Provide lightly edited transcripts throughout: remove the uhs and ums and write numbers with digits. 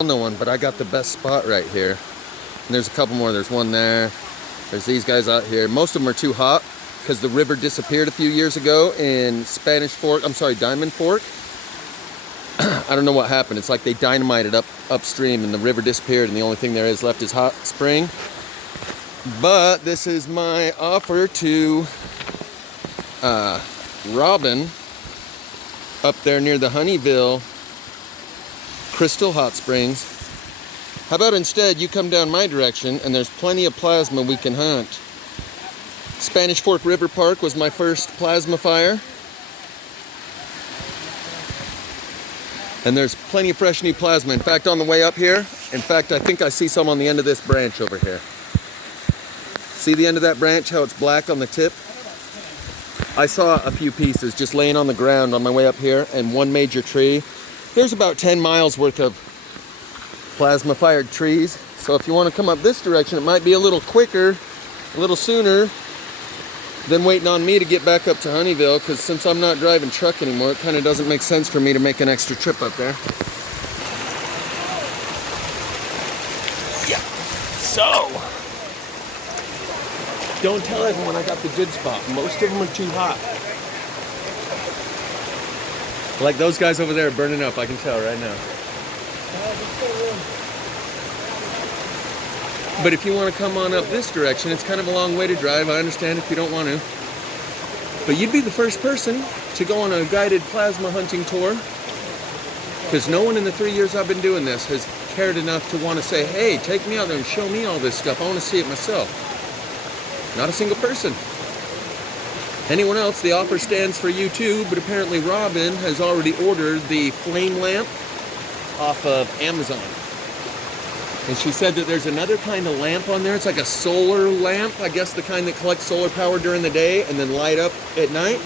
No one, but I got the best spot right here. And there's a couple more. There's one there. There's these guys out here. Most of them are too hot because the river disappeared a few years ago in Diamond Fork. I don't know what happened. It's like they dynamited upstream and the river disappeared and the only thing there is left is hot spring. But this is my offer to Robin up there near the Honeyville Crystal Hot Springs. How about instead you come down my direction and there's plenty of plasma we can hunt. Spanish Fork River Park was my first plasma fire. And there's plenty of fresh new plasma. In fact, on the way up here, I think I see some on the end of this branch over here. See the end of that branch, how it's black on the tip? I saw a few pieces just laying on the ground on my way up here, and one major tree. There's about 10 miles worth of plasma fired trees. So if you want to come up this direction, it might be a little quicker, a little sooner than waiting on me to get back up to Honeyville, because since I'm not driving truck anymore, it kind of doesn't make sense for me to make an extra trip up there. Yeah. So, don't tell everyone I got the good spot. Most of them are too hot. Like those guys over there are burning up, I can tell right now. But if you want to come on up this direction, it's kind of a long way to drive. I understand if you don't want to. But you'd be the first person to go on a guided plasma hunting tour, because no one in the 3 years I've been doing this has cared enough to want to say, hey, take me out there and show me all this stuff. I want to see it myself. Not a single person. Anyone else, the offer stands for you too, but apparently Robin has already ordered the flame lamp off of Amazon. And she said that there's another kind of lamp on there. It's like a solar lamp, I guess the kind that collects solar power during the day and then light up at night.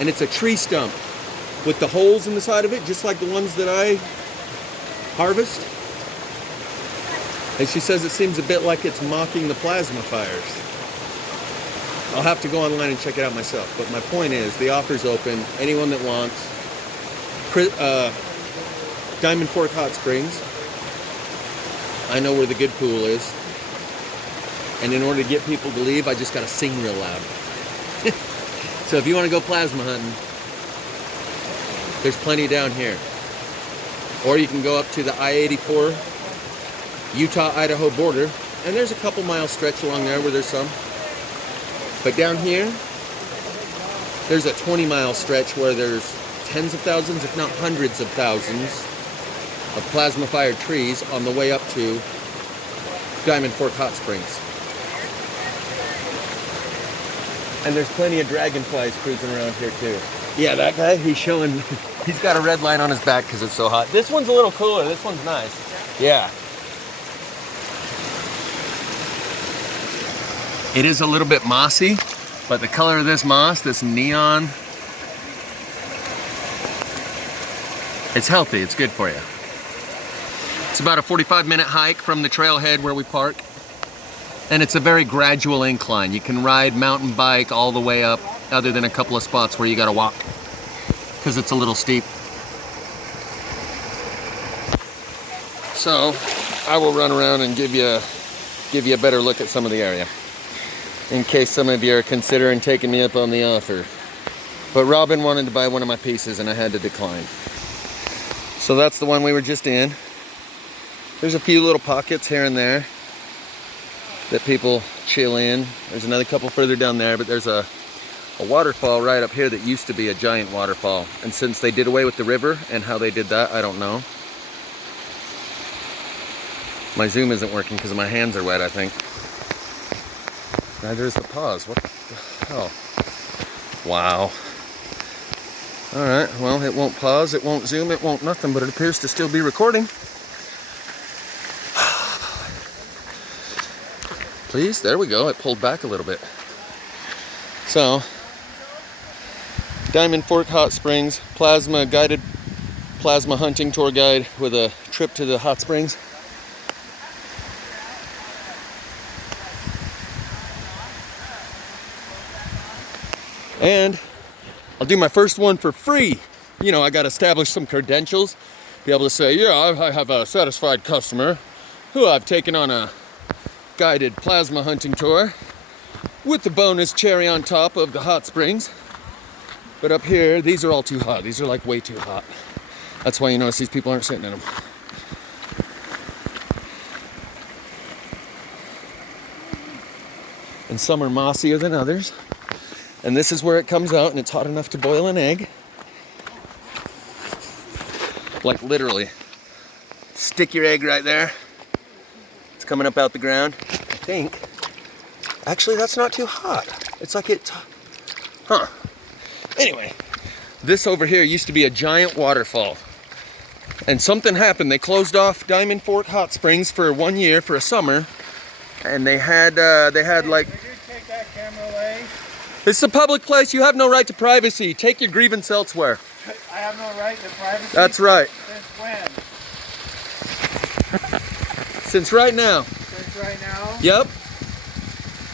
And it's a tree stump with the holes in the side of it, just like the ones that I harvest. And she says it seems a bit like it's mocking the plasma fires. I'll have to go online and check it out myself. But my point is, the offer's open. Anyone that wants Diamond Fork Hot Springs. I know where the good pool is. And in order to get people to leave, I just got to sing real loud. So if you want to go plasma hunting, there's plenty down here. Or you can go up to the I-84 Utah-Idaho border. And there's a couple mile stretch along there where there's some. But down here, there's a 20-mile stretch where there's tens of thousands, if not hundreds of thousands, of plasma-fired trees on the way up to Diamond Fork Hot Springs. And there's plenty of dragonflies cruising around here too. Yeah, that guy, he's got a red line on his back because it's so hot. This one's a little cooler, this one's nice. Yeah. It is a little bit mossy, but the color of this moss, this neon, it's healthy, it's good for you. It's about a 45-minute hike from the trailhead where we park, and it's a very gradual incline. You can ride mountain bike all the way up, other than a couple of spots where you gotta walk, because it's a little steep. So, I will run around and give you a better look at some of the area, in case some of you are considering taking me up on the offer. But Robin wanted to buy one of my pieces and I had to decline. So that's the one we were just in. There's a few little pockets here and there that people chill in. There's another couple further down there, but there's a waterfall right up here that used to be a giant waterfall. And since they did away with the river, and how they did that, I don't know. My zoom isn't working because my hands are wet, I think. Neither is the pause. What the hell? Wow. Alright, well, it won't pause, it won't zoom, it won't nothing, but it appears to still be recording. Please, there we go, it pulled back a little bit. So, Diamond Fork Hot Springs, guided plasma hunting tour guide with a trip to the hot springs. And I'll do my first one for free. You know, I got to establish some credentials be able to say, yeah, I have a satisfied customer who I've taken on a guided plasma hunting tour with the bonus cherry on top of the hot springs. But up here, these are all too hot. These are like way too hot. That's why you notice these people aren't sitting in them. And some are mossier than others. And this is where it comes out and it's hot enough to boil an egg. Like literally. Stick your egg right there. It's coming up out the ground. I think. Actually, that's not too hot. It's like it's, huh. Anyway, this over here used to be a giant waterfall. And something happened. They closed off Diamond Fork Hot Springs for 1 year, for a summer. And they had like... Would you take that camera away? This is a public place. You have no right to privacy. Take your grievance elsewhere. I have no right to privacy? That's right. Since when? Since right now. Since right now? Yep.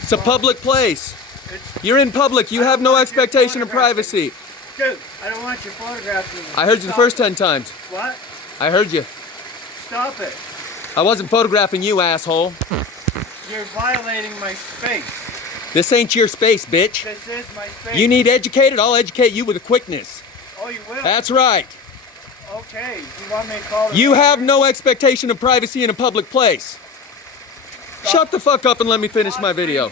It's a public place. You're in public. You have no expectation of privacy. Dude, I don't want your photographs. I heard you the first 10 times. What? I heard you. Stop it. I wasn't photographing you, asshole. You're violating my space. This ain't your space, bitch. This is my space. You need educated? I'll educate you with a quickness. Oh, you will? That's right. Okay. You want me to call the... You have no expectation of privacy in a public place. Shut the fuck up and let me finish my video.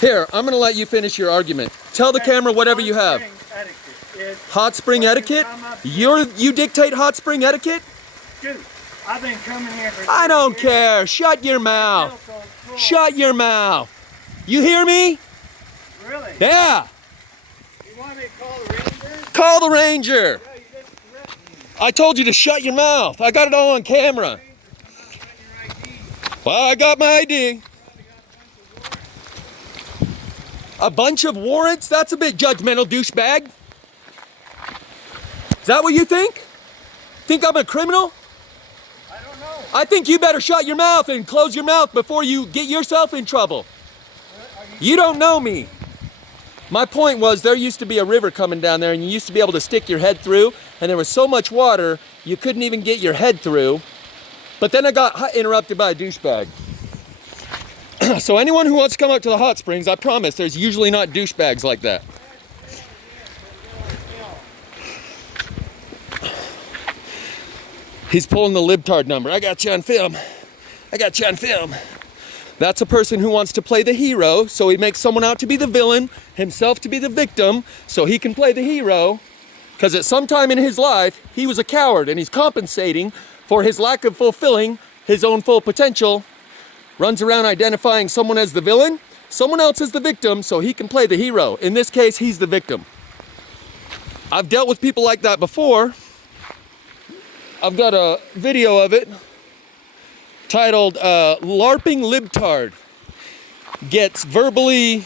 Here, I'm gonna let you finish your argument. Tell the camera whatever you have. Hot spring etiquette? You dictate hot spring etiquette? Dude, I've been coming here for... I don't care. Shut your mouth. Shut your mouth. You hear me? Really? Yeah. You want me to call the ranger? Call the ranger. Yeah, you didn't threaten me. I told you to shut your mouth. I got it all on camera. Well, I got my ID. A bunch of warrants? That's a bit judgmental, douchebag. Is that what you think? Think I'm a criminal? I don't know. I think you better shut your mouth and close your mouth before you get yourself in trouble. You don't know me. My point was there used to be a river coming down there and you used to be able to stick your head through and there was so much water you couldn't even get your head through. But then I got interrupted by a douchebag. So anyone who wants to come up to the hot springs, I promise there's usually not douchebags like that. He's pulling the libtard number. I got you on film. I got you on film. That's a person who wants to play the hero, so he makes someone out to be the villain, himself to be the victim, so he can play the hero. Because at some time in his life, he was a coward and he's compensating for his lack of fulfilling his own full potential. Runs around identifying someone as the villain, someone else as the victim, so he can play the hero. In this case, he's the victim. I've dealt with people like that before. I've got a video of it titled LARPing Libtard Gets Verbally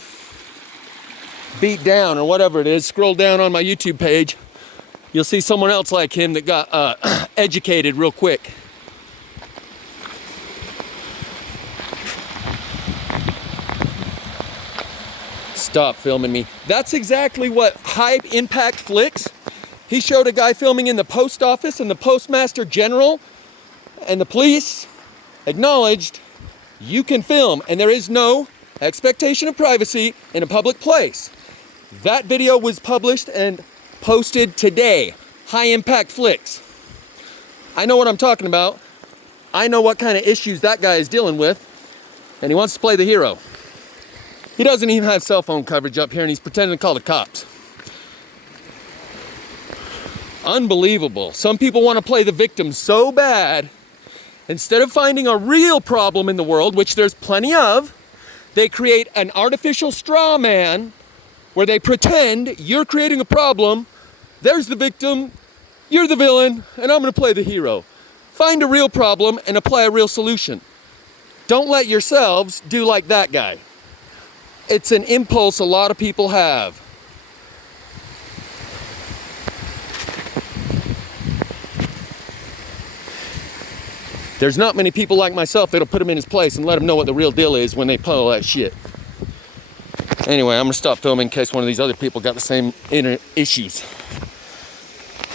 Beat Down or whatever it is. Scroll down on my YouTube page. You'll see someone else like him that got educated real quick. Stop filming me. That's exactly what high impact flicks. He showed a guy filming in the post office and the postmaster general and the police acknowledged you can film and there is no expectation of privacy in a public place. That video was published and posted today. High impact flicks. I know what I'm talking about. I know what kind of issues that guy is dealing with and he wants to play the hero. He doesn't even have cell phone coverage up here and he's pretending to call the cops. Unbelievable. Some people want to play the victim so bad, instead of finding a real problem in the world, which there's plenty of, they create an artificial straw man where they pretend you're creating a problem, there's the victim, you're the villain, and I'm going to play the hero. Find a real problem and apply a real solution. Don't let yourselves do like that guy. It's an impulse a lot of people have. There's not many people like myself that'll put him in his place and let him know what the real deal is when they pull all that shit. Anyway, I'm gonna stop filming in case one of these other people got the same inner issues.